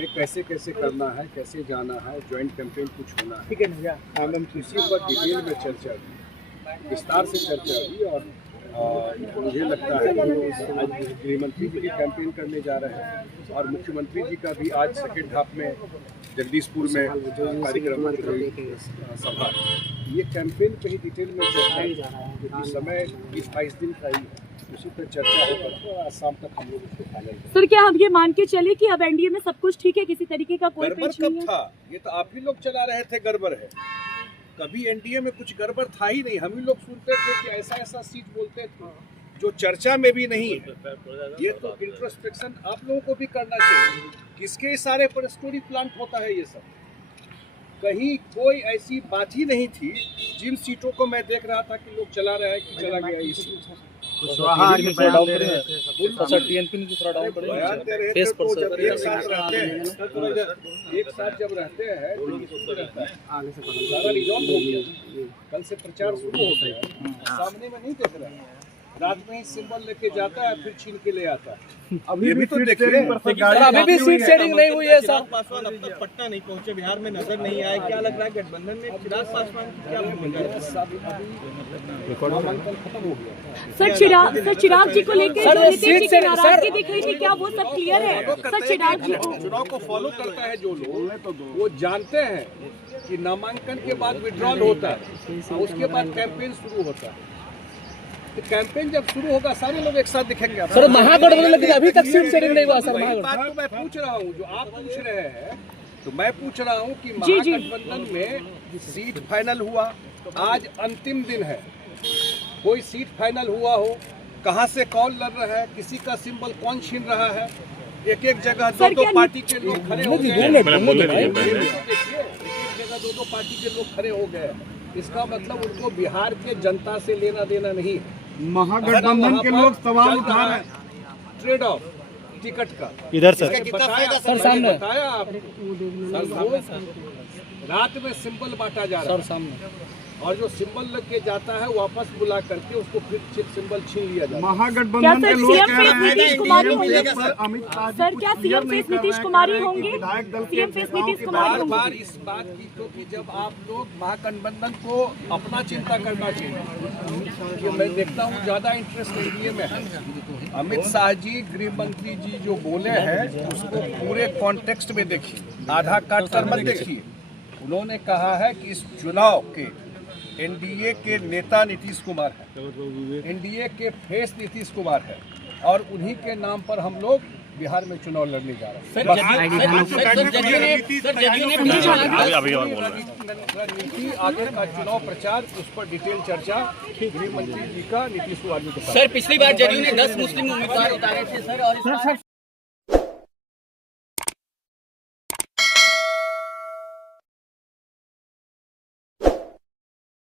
में कैसे कैसे करना है, कैसे जाना है, ज्वाइंट कैंपेन कुछ होना है, ठीक है ना। इसी पर डिटेल में चर्चा हुई, विस्तार से चर्चा हुई और मुझे लगता है कि आज गृह मंत्री जी भी कैंपेन करने जा रहे हैं और मुख्यमंत्री जी का भी आज सेकेंड हाफ में जगदीशपुर में कार्यक्रम सभा, ये कैंपेन पे ही डिटेल में चर्चा क्योंकि समय 20-22 दिन का ही है, उसी पर चर्चा होकर आज शाम तक हम लोग उसको फाइनल। सर क्या हम ये मान के चले कि अब एनडीए में सब कुछ ठीक है, किसी तरीके का कोई गड़बड़ कब था? ये तो आप ही लोग चला रहे थे गड़बड़ है, कभी एनडीए में कुछ गड़बड़ था ही नहीं। हम ही लोग सुनते थे कि ऐसा ऐसा सीट बोलते थे जो चर्चा में भी नहीं है। ये तो इंट्रोस्पेक्शन आप लोगों को भी करना चाहिए, किसके इशारे पर स्टोरी प्लांट होता है ये सब। कहीं कोई ऐसी बात ही नहीं थी। जिन सीटों को मैं देख रहा था कि लोग चला रहे हैं कि चला गया इस एक साथ जब रहते हैं सारा रिजॉल्व हो गया। कल से प्रचार शुरू हो गया, सामने में नहीं देख रहे हैं, रात में ही सिंबल लेके जाता है फिर छीन के ले आता है। अभी भी तो देखिए अभी भी सीट शेयरिंग नहीं हुई है। चिराग पासवान अब तक पटना नहीं पहुंचे, बिहार में नजर नहीं आए। क्या लग रहा है गठबंधन में चिराग पासवान की क्या भूमिका है? नामांकन खत्म हो गया। सर चिराग जी को लेकर जो नीतीश जी की नाराजगी दिख रही थी, क्या वो सब क्लियर है? सर चिराग जी चुनाव को फॉलो करता है जो लोग, वो जानते हैं कि नामांकन के बाद विड्रॉल होता है, उसके बाद कैंपेन शुरू होता है। तो कैंपेन जब शुरू होगा सारे लोग एक साथ दिखेंगे। सर महागठबंधन लेकिन अभी तक सीट शेयरिंग नहीं हुआ सर। बात तो मैं पूछ रहा हूँ जो आप पूछ रहे हैं, तो मैं पूछ रहा हूँ कि महागठबंधन में सीट फाइनल हुआ, आज अंतिम दिन है, कोई सीट फाइनल हुआ हो, कहाँ से कौन लड़ रहा है, किसी का सिंबल कौन छीन रहा है, एक एक जगह दो पार्टी के लोग खड़े हो गए। देखिए एक जगह दो पार्टी के लोग खड़े हो गए, इसका मतलब उनको बिहार के जनता से लेना देना नहीं है। महागठबंधन के लोग सवाल उठा रहे हैं ट्रेड ऑफ टिकट का। इधर सर सर सामने बताया आप, रात में सिंबल बांटा जा रहा है सामने, और जो सिंबल लग के जाता है वापस बुला करके उसको फिर सिंबल छीन लिया जाता है। महागठबंधन के लोग कह रहे हैं नीतीश कुमार होंगे अमित शाह सर, क्या सीएम फेस नीतीश कुमार ही होंगे? सीएम फेस नीतीश कुमार बार होंगे? बार इस बात की, क्योंकि जब आप लोग महागठबंधन को अपना चिंता करना चाहिए कि मैं देखता हूँ ज्यादा इंटरेस्ट एनडीए में है। अमित शाह जी गृह मंत्री जी जो बोले हैं उसको पूरे कॉन्टेक्स्ट में देखिए, आधा काट कर मत देखिए। उन्होंने कहा है कि इस चुनाव के एनडीए के नेता नीतीश कुमार है, एनडीए के फेस नीतीश कुमार है, और उन्हीं के नाम पर हम लोग बिहार में चुनाव लड़ने जा रहे हैं। रणनीति आगे का चुनाव प्रचार, उस पर डिटेल चर्चा गृह मंत्री जी का नीतीश कुमार जी के साथ। सर पिछली बार जदयू ने 10 मुस्लिम उम्मीदवार उतारे थे सर, और